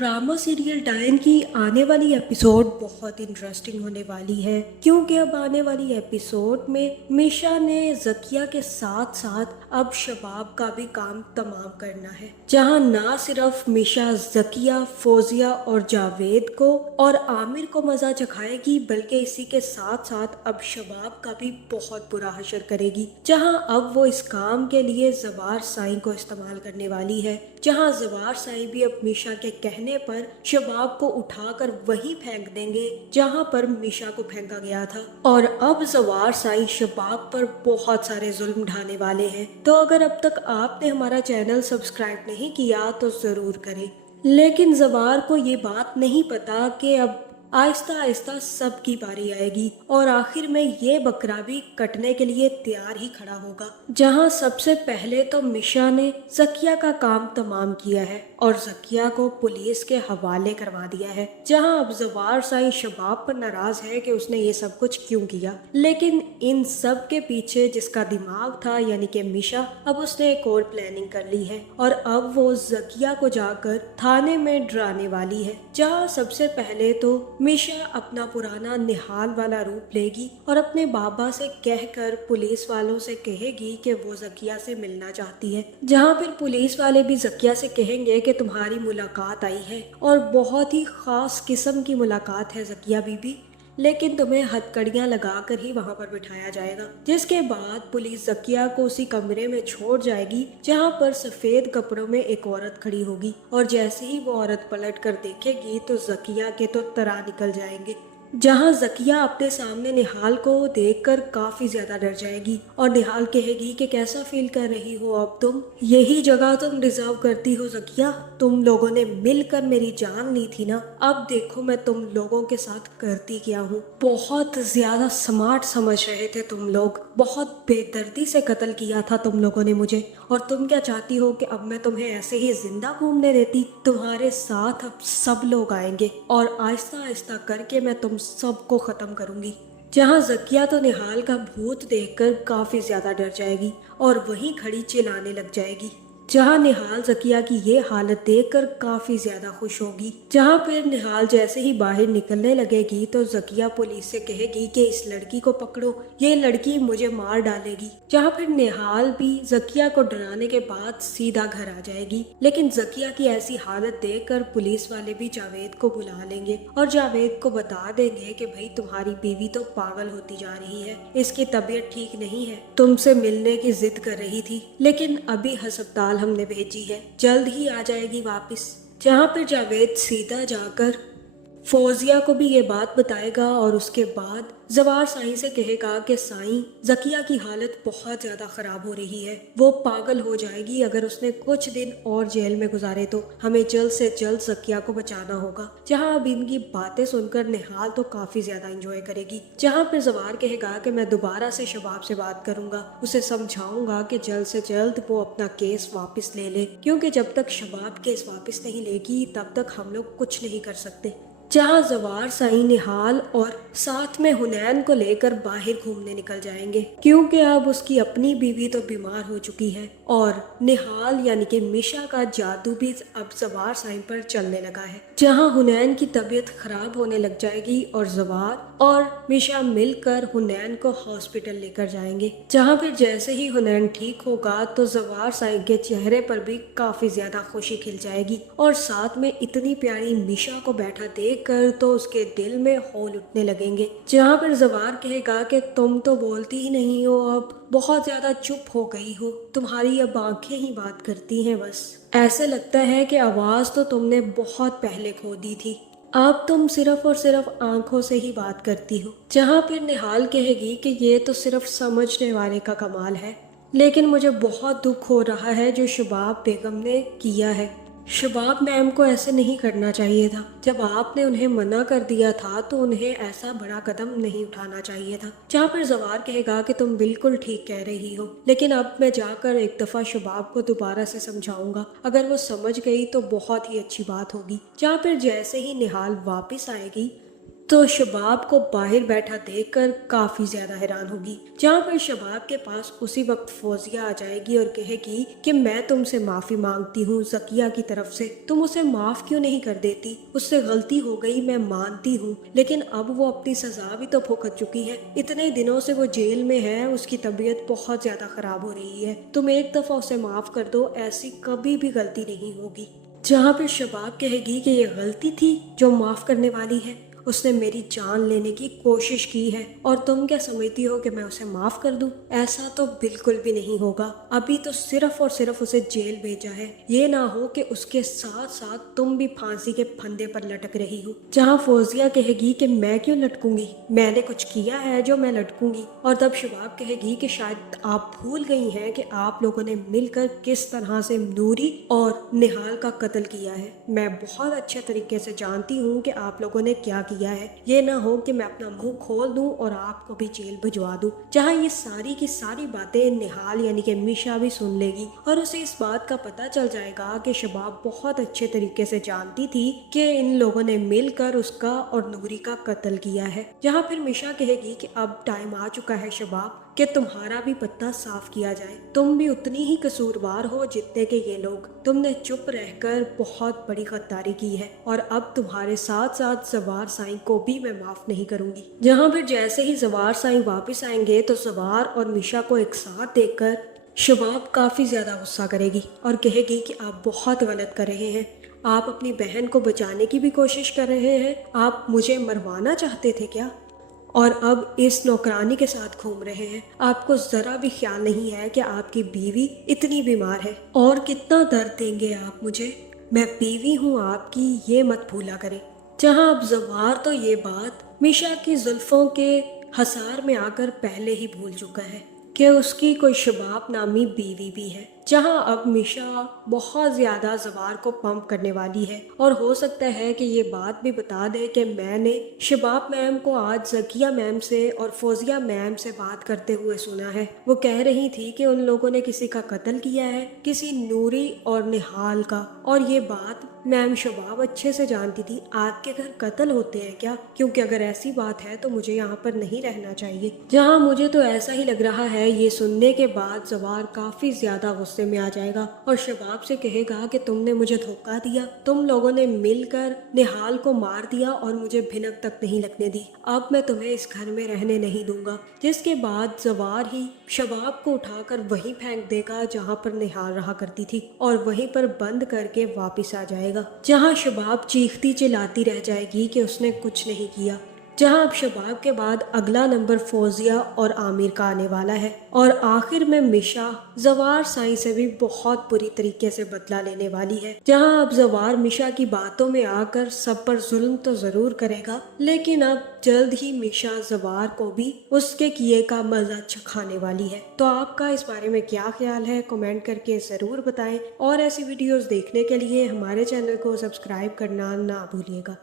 Drama serial डायन की आने वाली एपिसोड बहुत इंटरेस्टिंग होने वाली है, क्योंकि अब आने वाली एपिसोड में मिशा ने जकिया के साथ साथ अब शबाब का भी काम तमाम करना है, जहां ना सिर्फ मिशा जकिया, फौजिया और जावेद को और आमिर को मजा चखाएगी, बल्कि इसी के साथ साथ अब शबाब का भी बहुत बुरा हशर करेगी, जहां अब वो इस काम के लिए जवार साई को इस्तेमाल करने वाली है, जहां जवार साई भी अब मिशा के कहने पर शबाब को उठाकर वहीं फेंक देंगे जहां पर मिशा को फेंका गया था। और अब जवार साई शबाब पर बहुत सारे जुल्म ढाने वाले हैं। तो अगर अब तक आपने हमारा चैनल सब्सक्राइब नहीं किया तो जरूर करें। लेकिन जवार को ये बात नहीं पता कि अब आहिस्ता आहिस्ता सबकी बारी आएगी और आखिर में ये बकरा भी कटने के लिए तैयार ही खड़ा होगा, जहां सबसे पहले तो मिशा ने जकिया का काम तमाम किया है और जकिया को पुलिस के हवाले करवा दिया है, जहां अब जवार साई शबाब पर नाराज है कि उसने ये सब कुछ क्यों किया। लेकिन इन सब के पीछे जिसका दिमाग था यानी कि मिशा, अब उसने एक और प्लानिंग कर ली है और अब वो जकिया को जाकर थाने में डराने वाली है, जहां सबसे पहले तो मिशा अपना पुराना निहाल वाला रूप लेगी और अपने बाबा से कहकर पुलिस वालों से कहेगी कि वो जकिया से मिलना चाहती है, जहां फिर पुलिस वाले भी जकिया से कहेंगे कि तुम्हारी मुलाकात आई है और बहुत ही खास किस्म की मुलाकात है जकिया बीबी, लेकिन तुम्हें हथकड़ियां लगाकर ही वहां पर बिठाया जाएगा। जिसके बाद पुलिस जकिया को उसी कमरे में छोड़ जाएगी जहां पर सफेद कपड़ों में एक औरत खड़ी होगी और जैसे ही वो औरत पलट कर देखेगी तो जकिया के तो तरा निकल जाएंगे, जहां जकिया अपने सामने निहाल को देखकर काफी ज्यादा डर जाएगी और निहाल कहेगी कि कैसा फील कर रही हो अब तुम, यही जगह तुम डिजर्व करती हो जकिया, तुम लोगों ने मिलकर मेरी जान ली थी ना, अब देखो मैं तुम लोगों के साथ करती क्या हूँ। बहुत ज्यादा स्मार्ट समझ रहे थे तुम लोग, बहुत बेदर्दी से कत्ल किया था तुम लोगों ने मुझे, और तुम क्या चाहती हो कि अब मैं तुम्हें ऐसे ही जिंदा घूमने देती। तुम्हारे साथ अब सब लोग आएंगे और आहिस्ता आहिस्ता करके मैं तुम सबको खत्म करूंगी। जहां जकिया तो निहाल का भूत देखकर काफी ज्यादा डर जाएगी और वहीं खड़ी चिल्लाने लग जाएगी, जहां निहाल जकिया की ये हालत देखकर काफी ज्यादा खुश होगी। जहां फिर निहाल जैसे ही बाहर निकलने लगेगी तो जकिया पुलिस से कहेगी कि इस लड़की को पकड़ो, ये लड़की मुझे मार डालेगी। जहां फिर निहाल भी जकिया को डराने के बाद सीधा घर आ जाएगी, लेकिन जकिया की ऐसी हालत देखकर पुलिस वाले भी जावेद को बुला लेंगे और जावेद को बता देंगे कि भाई तुम्हारी बीवी तो पागल होती जा रही है, इसकी तबीयत ठीक नहीं है, तुमसे मिलने की जिद कर रही थी, लेकिन अभी अस्पताल हमने भेजी है, जल्द ही आ जाएगी वापस। जहां पर जावेद सीधा जाकर फौजिया को भी ये बात बताएगा और उसके बाद जवार साईं से कहेगा कि साईं जकिया की हालत बहुत ज्यादा खराब हो रही है, वो पागल हो जाएगी, अगर उसने कुछ दिन और जेल में गुजारे तो हमें जल्द से जल्द जकिया को बचाना होगा। जहां अब इनकी बातें सुनकर निहाल तो काफी ज्यादा एंजॉय करेगी। जहां फिर जवार कहेगा कि मैं दोबारा से शबाब से बात करूंगा, उसे समझाऊंगा कि जल्द से जल्द वो अपना केस वापस ले ले, क्योंकि जब तक शबाब केस वापस नहीं लेगी तब तक हम लोग कुछ नहीं कर सकते। जहां जवार साईं निहाल और साथ में हुनैन को लेकर बाहर घूमने निकल जाएंगे, क्योंकि अब उसकी अपनी बीवी तो बीमार हो चुकी है और निहाल यानी कि मिशा का जादू भी अब जवार साईं पर चलने लगा है। जहां हुनैन की तबीयत खराब होने लग जाएगी और जवार और मिशा मिलकर हुनैन को हॉस्पिटल लेकर जाएंगे। जहां फिर जैसे ही हुनैन ठीक होगा तो जवार साईं के चेहरे पर भी काफी ज्यादा खुशी खिल जाएगी और साथ में इतनी प्यारी मिशा को बैठा देख कर तो उसके दिल में हौल उठने लगेंगे। जहां पर जवार कहेगा कि तुम तो बोलती ही नहीं हो, अब बहुत ज्यादा चुप हो गई हो, तुम्हारी अब आंखें ही बात करती हैं, बस ऐसे लगता है कि आवाज तो तुमने बहुत पहले खो दी थी, अब तुम सिर्फ और सिर्फ आंखों से ही बात करती हो। जहां फिर निहाल कहेगी कि ये तो सिर्फ समझने वाले का कमाल है, लेकिन मुझे बहुत दुख हो रहा है जो शबाब बेगम ने किया है। शबाब मैम को ऐसे नहीं करना चाहिए था, जब आपने उन्हें मना कर दिया था तो उन्हें ऐसा बड़ा कदम नहीं उठाना चाहिए था। जहाँ पर जवार कहेगा कि तुम बिल्कुल ठीक कह रही हो, लेकिन अब मैं जाकर एक दफा शबाब को दोबारा से समझाऊंगा, अगर वो समझ गई तो बहुत ही अच्छी बात होगी। जहाँ पर जैसे ही निहाल वापस आएगी तो शबाब को बाहर बैठा देखकर काफी ज्यादा हैरान होगी, जहाँ पर शबाब के पास उसी वक्त फौजिया आ जाएगी और कहेगी कि मैं तुमसे माफी मांगती हूँ ज़किया की तरफ से, तुम उसे माफ क्यों नहीं कर देती? उससे गलती हो गई, मैं मानती हूँ, लेकिन अब वो अपनी सजा भी तो भुगत चुकी है। इतने दिनों से वो जेल में है, उसकी तबीयत बहुत ज्यादा खराब हो रही है, तुम एक दफा उसे माफ कर दो, ऐसी कभी भी गलती नहीं होगी। जहाँ पर शबाब कहेगी कि ये गलती थी जो माफ करने वाली है, उसने मेरी जान लेने की कोशिश की है और तुम क्या समझती हो कि मैं उसे माफ कर दूं? ऐसा तो बिल्कुल भी नहीं होगा। अभी तो सिर्फ और सिर्फ उसे जेल भेजा है, ये ना हो कि उसके साथ साथ तुम भी फांसी के फंदे पर लटक रही हो। जहाँ फौजिया कहेगी कि मैं क्यों लटकूंगी, मैंने कुछ किया है जो मैं लटकूंगी। और तब शबाब कहेगी कि शायद आप भूल गई हैं कि आप लोगों ने मिलकर किस तरह से नूरी और निहाल का कत्ल किया है। मैं बहुत अच्छे तरीके से जानती हूँ कि आप लोगों ने क्या किया है। ये ना हो कि मैं अपना मुंह खोल दूं और आपको भी जेल भिजवा दूं। जहाँ ये सारी की सारी बातें निहाल यानी कि मिशा भी सुन लेगी और उसे इस बात का पता चल जाएगा कि शबाब बहुत अच्छे तरीके से जानती थी कि इन लोगों ने मिलकर उसका और नूरी का कत्ल किया है। जहाँ फिर मिशा कहेगी कि अब टाइम आ चुका है शबाब कि तुम्हारा भी पत्ता साफ किया जाए, तुम भी उतनी ही कसूरवार हो जितने के ये लोग। तुमने चुप रहकर बहुत बड़ी गद्दारी की है और अब तुम्हारे साथ साथ जवार साईं को भी मैं माफ नहीं करूंगी। जहाँ फिर जैसे ही जवार साईं वापस आएंगे तो जवार और मिशा को एक साथ देखकर शबाब काफी ज्यादा गुस्सा करेगी और कहेगी कि आप बहुत गलत कर रहे हैं, आप अपनी बहन को बचाने की भी कोशिश कर रहे हैं, आप मुझे मरवाना चाहते थे क्या? और अब इस नौकरानी के साथ घूम रहे हैं। आपको जरा भी ख्याल नहीं है कि आपकी बीवी इतनी बीमार है और कितना दर्द देंगे आप मुझे। मैं बीवी हूँ आपकी, ये मत भूला करें। जहाँ अब जवार तो ये बात मिशा की जुल्फों के हसार में आकर पहले ही भूल चुका है कि उसकी कोई शबाब नामी बीवी भी है। जहां अब मिशा बहुत ज्यादा जवार को पंप करने वाली है और हो सकता है कि ये बात भी बता दे कि मैंने शबाब मैम को आज ज़किया मैम से और फौजिया मैम से बात करते हुए सुना है। वो कह रही थी कि उन लोगों ने किसी का कत्ल किया है, किसी नूरी और निहाल का, और ये बात मैम शबाब अच्छे से जानती थी। आपके घर कत्ल होते हैं क्या? क्योंकि अगर ऐसी बात है तो मुझे यहाँ पर नहीं रहना चाहिए। जहाँ मुझे तो ऐसा ही लग रहा है। ये सुनने के बाद जवार काफी ज्यादा गुस्से में आ जाएगा और शबाब से कहेगा कि तुमने मुझे धोखा दिया, तुम लोगों ने मिलकर निहाल को मार दिया और मुझे भिनक तक नहीं लगने दी। अब मैं तुम्हें इस घर में रहने नहीं दूंगा। जिसके बाद जवार ही शबाब को उठाकर वहीं फेंक देगा जहाँ पर निहाल रहा करती थी और वहीं पर बंद करके वापिस आ जाएगा। जहाँ शबाब चीखती चिल्लाती रह जाएगी कि उसने कुछ नहीं किया। जहां अब शबाब के बाद अगला नंबर फौजिया और आमिर का आने वाला है और आखिर में मिशा जवार साईं से भी बहुत बुरी तरीके से बदला लेने वाली है। जहां अब जवार मिशा की बातों में आकर सब पर जुल्म तो जरूर करेगा, लेकिन अब जल्द ही मिशा जवार को भी उसके किए का मजा चखाने वाली है। तो आपका इस बारे में क्या ख्याल है, कमेंट करके जरूर बताएं और ऐसी वीडियोस देखने के लिए हमारे चैनल को सब्सक्राइब करना ना भूलिएगा।